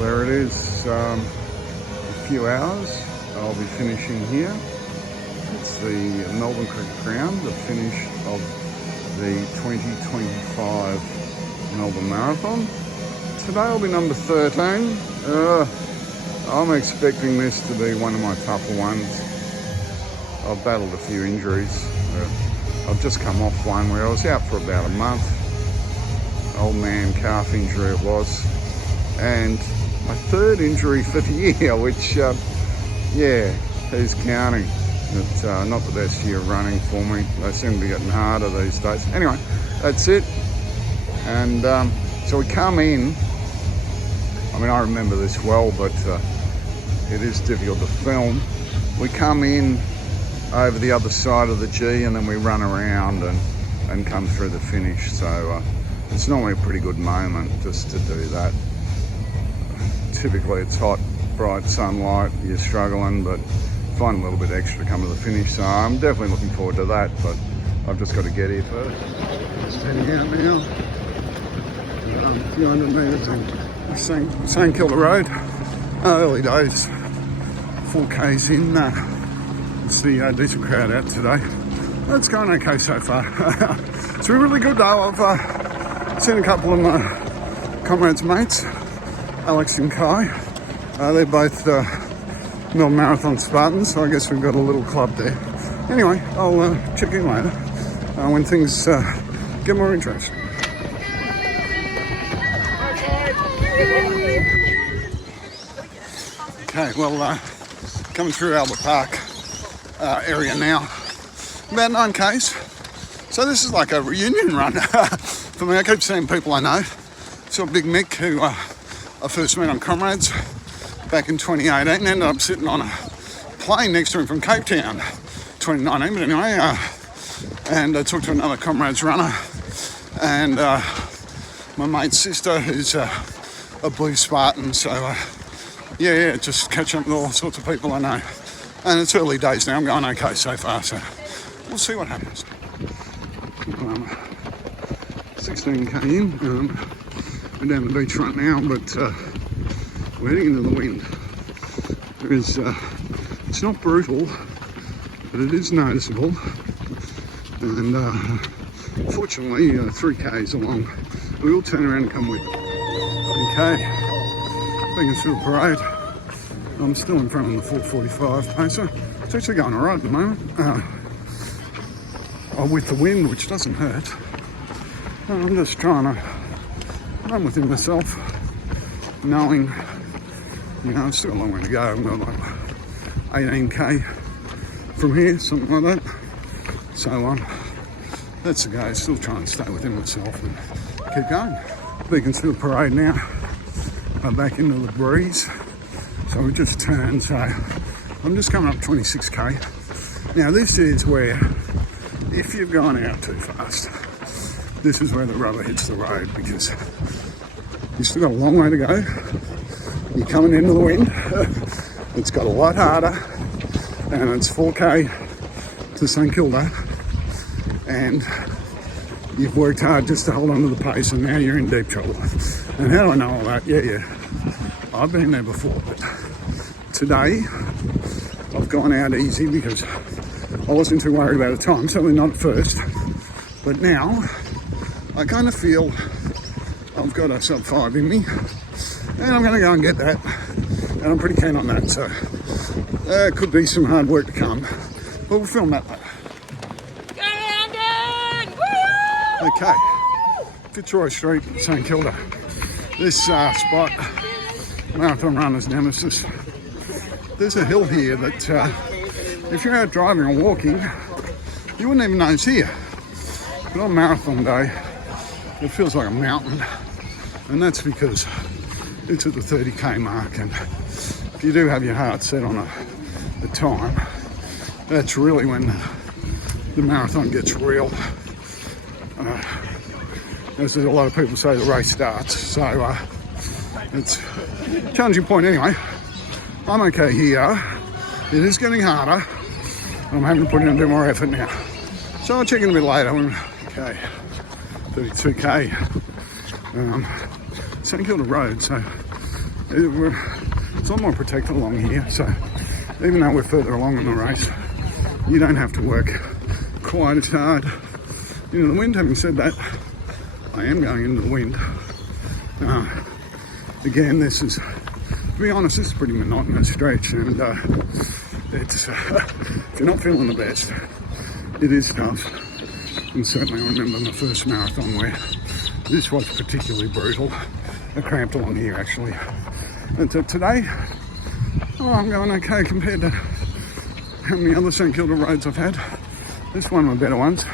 There it is, a few hours. I'll be finishing here. It's the Melbourne Cricket Ground, the finish of the 2025 Melbourne Marathon. Today will be number 13. I'm expecting this to be one of my tougher ones. I've battled a few injuries. I've just come off one where I was out for about a month. Old man calf injury it was. And my third injury for the year, which, who's counting? It's not the best year running for me. They seem to be getting harder these days. Anyway, that's it. And so we come in. I mean, I remember this well, but it is difficult to film. We come in over the other side of the G and then we run around and come through the finish. So it's normally a pretty good moment just to do that. Typically it's hot, bright sunlight, you're struggling, but find a little bit extra to come to the finish. So I'm definitely looking forward to that, but I've just got to get here first. Just heading out now. A few hundred metres on St Kilda Road. Early days, 4K's in. It's the decent crowd out today. It's going okay so far. It's been really good though. I've seen a couple of my comrades' mates, Alex and Kai. They're both Melbourne Marathon Spartans, so I guess we've got a little club there. Anyway, I'll check in later when things get more interesting. Okay, well, coming through Albert Park area now, about 9Ks. So this is like a reunion run for me. I keep seeing people I know. Saw Big Mick, who I first met on Comrades back in 2018. Ended up sitting on a plane next to him from Cape Town, 2019. But anyway, and I talked to another Comrades runner, and my mate's sister, who's a blue Spartan. So just catching up with all sorts of people I know. And it's early days now. I'm going okay so far, so we'll see what happens. 16K in. We're down the beachfront now, but we're heading into the wind. There is, it's not brutal, but it is noticeable. And fortunately, 3K's along. We will turn around and come with it. Okay, Beaconsfield Parade. I'm still in front of the 4:45 pacer. It's actually going all right at the moment. With the wind, which doesn't hurt. I'm just trying to run within myself, knowing, I've still got a long way to go. I've got like 18K from here, something like that. So that's the go. Still trying to stay within myself and keep going. Beaconsfield Parade now. I'm back into the breeze. So we just turned, so I'm just coming up 26K. Now this is where, if you've gone out too fast, this is where the rubber hits the road, because you've still got a long way to go. You're coming into the wind. It's got a lot harder, and it's 4K to St Kilda, and you've worked hard just to hold on to the pace, and now you're in deep trouble. And how do I know all that? Yeah. I've been there before, but today I've gone out easy because I wasn't too worried about the time, certainly not at first. But now I kind of feel I've got a sub 5 in me, and I'm going to go and get that, and I'm pretty keen on that. So it could be some hard work to come, but we'll film that later. Okay, Fitzroy Street, St Kilda. This spot, marathon runner's nemesis. There's a hill here that if you're out driving or walking, you wouldn't even know it's here. But on marathon day, it feels like a mountain, and that's because it's at the 30K mark, and if you do have your heart set on a time, that's really when the marathon gets real. As a lot of people say, the race starts, so it's a challenging point anyway. I'm okay here. It is getting harder. I'm having to put in a bit more effort now. So I'll check in a bit later. Okay, 32K. St Kilda Road, so It's a lot more protected along here, so even though we're further along in the race, you don't have to work quite as hard into the wind. Having said that, I am going into the wind. Again, this is, to be honest, this is a pretty monotonous stretch, and it's if you're not feeling the best, it is tough. And certainly I remember my first marathon where this was particularly brutal. I cramped along here actually. And so today, I'm going okay compared to how many other St Kilda roads I've had. This is one of the better ones.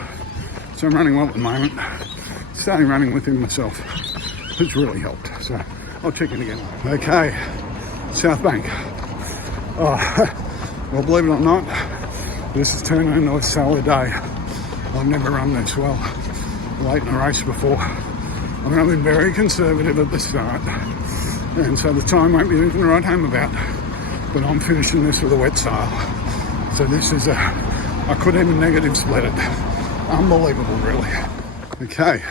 So I'm running well at the moment. Starting running within myself has really helped. So I'll check it again. Okay, South Bank. Well, believe it or not, this has turned into a solid day. I've never run this well late in a race before. I mean, I've been very conservative at the start, and so the time won't be anything to write home about. But I'm finishing this with a wet sail. So this is I could even negative split it. Unbelievable, really. Okay,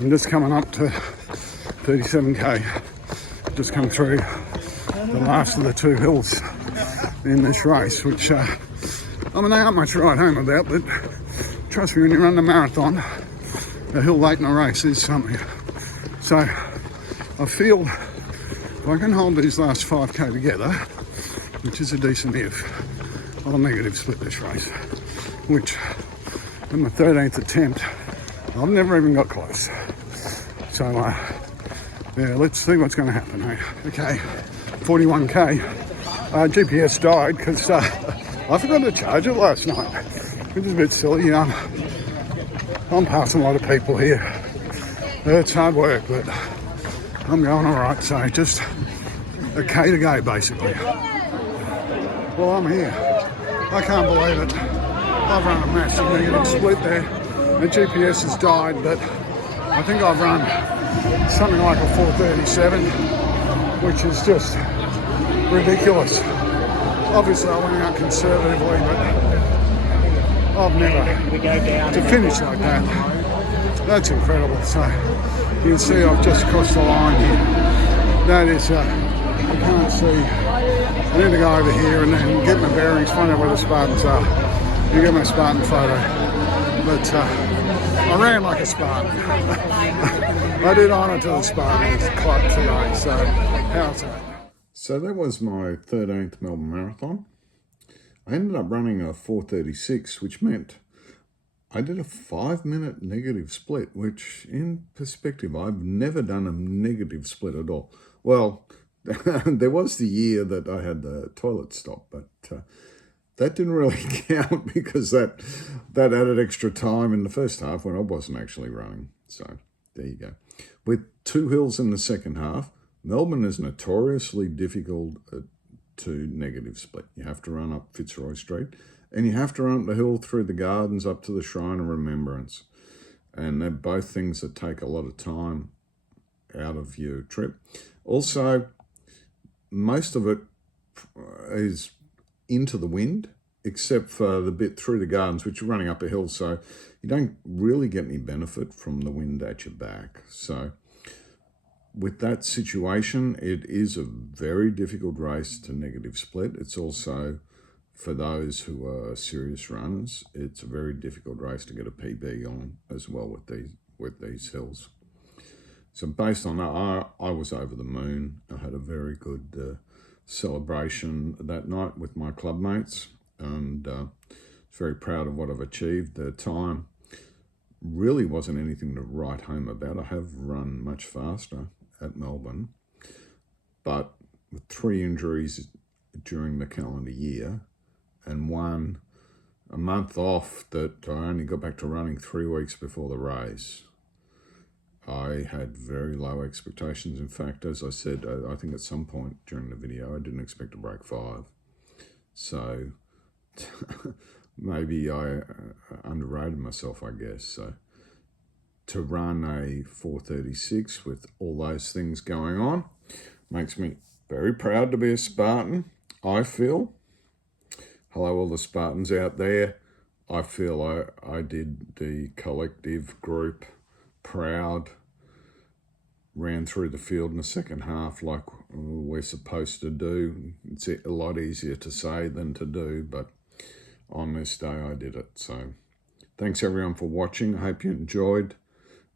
I'm just coming up to 37k. Just come through the last of the two hills in this race, which I mean, they aren't much to write home about, but trust me, when you run a marathon, a hill late in a race is something. So I feel if I can hold these last 5k together, which is a decent if, I'll negative split this race, which in my 13th attempt, I've never even got close. So yeah, let's see what's going to happen. Okay, 41k. GPS died because I forgot to charge it last night, which is a bit silly. I'm passing a lot of people here. It's hard work, but I'm going all right. So just a K to go, basically. Well, I'm here. I can't believe it. I've run a massive negative split there. The GPS has died, but I think I've run something like a 4:37, which is just ridiculous. Obviously, I went out conservatively, but I've never to finish like that. That's incredible. So you can see I've just crossed the line here. That is, I can't see. I need to go over here and then get my bearings, find out where the Spartans are. You get my Spartan photo. But I ran like a Spartan. I did honour to the Spartans club today. So how's that? So that was my 13th Melbourne Marathon. I ended up running a 4:36, which meant I did a 5-minute negative split, which in perspective, I've never done a negative split at all. Well, there was the year that I had the toilet stop, but that didn't really count because that added extra time in the first half when I wasn't actually running. So there you go. With 2 hills in the second half, Melbourne is notoriously difficult to negative split. You have to run up Fitzroy Street and you have to run up the hill through the gardens up to the Shrine of Remembrance. And they're both things that take a lot of time out of your trip. Also, most of it is into the wind, except for the bit through the gardens, which are running up a hill, so you don't really get any benefit from the wind at your back. So with that situation, it is a very difficult race to negative split. It's also, for those who are serious runners, it's a very difficult race to get a PB on as well with these hills. So based on that, I was over the moon. I had a very good celebration that night with my club mates, and very proud of what I've achieved. The time really wasn't anything to write home about. I have run much faster at Melbourne, but with 3 injuries during the calendar year and a month off that I only got back to running 3 weeks before the race, I had very low expectations. In fact, as I said, I think at some point during the video, I didn't expect to break 5. So maybe I underrated myself, I guess. So to run a 4:36 with all those things going on makes me very proud to be a Spartan, I feel. Hello, all the Spartans out there. I feel I did the collective group proud, ran through the field in the second half like we're supposed to do. It's a lot easier to say than to do, but on this day I did it. So thanks everyone for watching. I hope you enjoyed.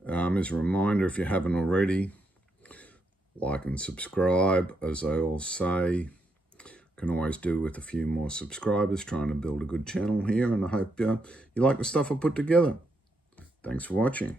As a reminder, if you haven't already, like and subscribe. As I all say, can always do with a few more subscribers, trying to build a good channel here, and I hope you like the stuff I put together. Thanks for watching.